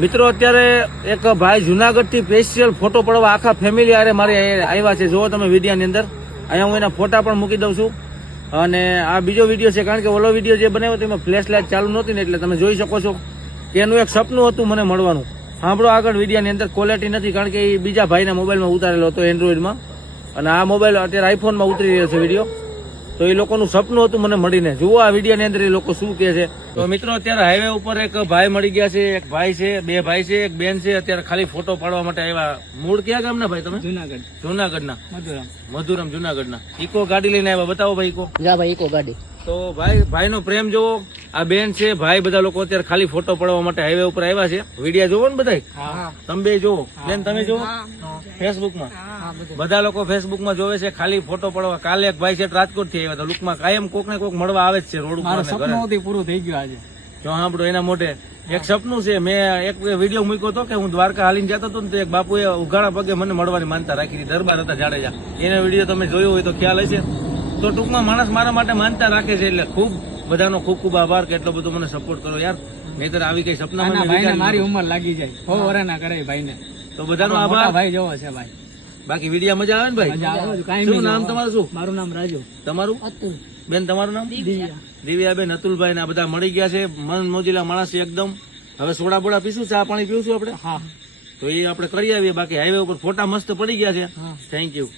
મિત્રો અત્યારે એક ભાઈ જુનાગઢ થી સ્પેશિયલ ફોટો પડવા આખા ફેમિલી આરે મારે આવ્યા છે. જુઓ તમે વિડીયોની અંદર, અહીંયા હું એના ફોટા પણ મૂકી દઉં છું. અને આ બીજો વિડીયો છે, કારણ કે ઓલો વિડીયો જે બનાવ્યો તેમાં ફ્લેશ લાઇટ ચાલુ નહોતી ને, એટલે તમે જોઈ શકો છો કે એનું એક સપનું હતું મને મળવાનું. સાંભળો આગળ વિડીયોની અંદર. ક્વોલિટી નથી, કારણ કે એ બીજા ભાઈના મોબાઈલમાં ઉતારેલો હતો એન્ડ્રોઈડમાં, અને આ મોબાઈલ અત્યારે આઈફોનમાં ઉતરી રહ્યો છે વિડીયો. તો એ લોકોનું સપનું હતું મને મળીને. જુઓ આ વિડીયોની અંદર એ લોકો શું કહે છે. તો મિત્રો અત્યારે હાઈવે ઉપર એક ભાઈ મળી ગયા છે. એક ભાઈ છે, બે ભાઈ છે, એક બેન છે. અત્યારે ખાલી ફોટો પાડવા માટે આવ્યા. મૂળ ક્યાં ગામના ભાઈ તમે? જુનાગઢ. જુનાગઢના. મધુરામ. મધુરામ જુનાગઢના. ઇકો ગાડી લઈને આવ્યા. બતાવો ભાઈ ઇકો. જા ભાઈ ઇકો ગાડી. તો ભાઈનો પ્રેમ જોવો. આ બેન છે, ભાઈ, બધા લોકો અત્યારે ખાલી ફોટો પડવા માટે હાઈવે ઉપર આવ્યા છે. વિડીયો જોવો ને બધા? તમે બે જોવો. બેન તમે જોવો ફેસબુકમાં? બધા લોકો ફેસબુકમાં જોવે છે ખાલી ફોટો પડવા. કાલે એક ભાઈ છે રાજકોટ થી આવ્યા હતા. લુકમાં કાયમ કોક ને કોક મળવા આવે જ છે રોડ ઉપર. પૂરું થઈ ગયું આજે. જો સાંભળો એના મોઢે એક સપનું છે. મેં એક વિડીયો મૂક્યો હતો કે હું દ્વારકા હાલીને જતો હતો ને, તો એક બાપુએ ઉઘાડા પગે મને મળવાની માનતા રાખી હતી. દરબાર હતા જાડેજા. એનો વિડીયો તમે જોયો હોય તો ખ્યાલ હશે. તો ટૂંકમાં માણસ મારા માટે માનતા રાખે છે, એટલે ખૂબ બધાનો ખૂબ ખૂબ આભાર કે એટલો બધો મને સપોર્ટ કરો યાર. નહીતર આવી કઈ સપના મારી ઉંમર લાગી જાય 100 વર્ષ ના કરે ભાઈ ને. તો બધાનો આભાર. ભાઈ જોવો છે ભાઈ. બાકી વિડીયો મજા આવે ને ભાઈ? શું નામ તમારું? શું? મારું નામ રાજુ. તમારું? અતુલ. બેન તમારું નામ? દિવ્યા બેન. અતુલભાઈ ના બધા મળી ગયા છે. મન મોજીલા માણસ એકદમ. હવે સોડા બોડા પીશું, ચા પાણી પીશું આપણે. હા, તો એ આપણે કરી આવીએ. બાકી હાઈવે ઉપર ફોટા મસ્ત પડી ગયા છે. Thank you.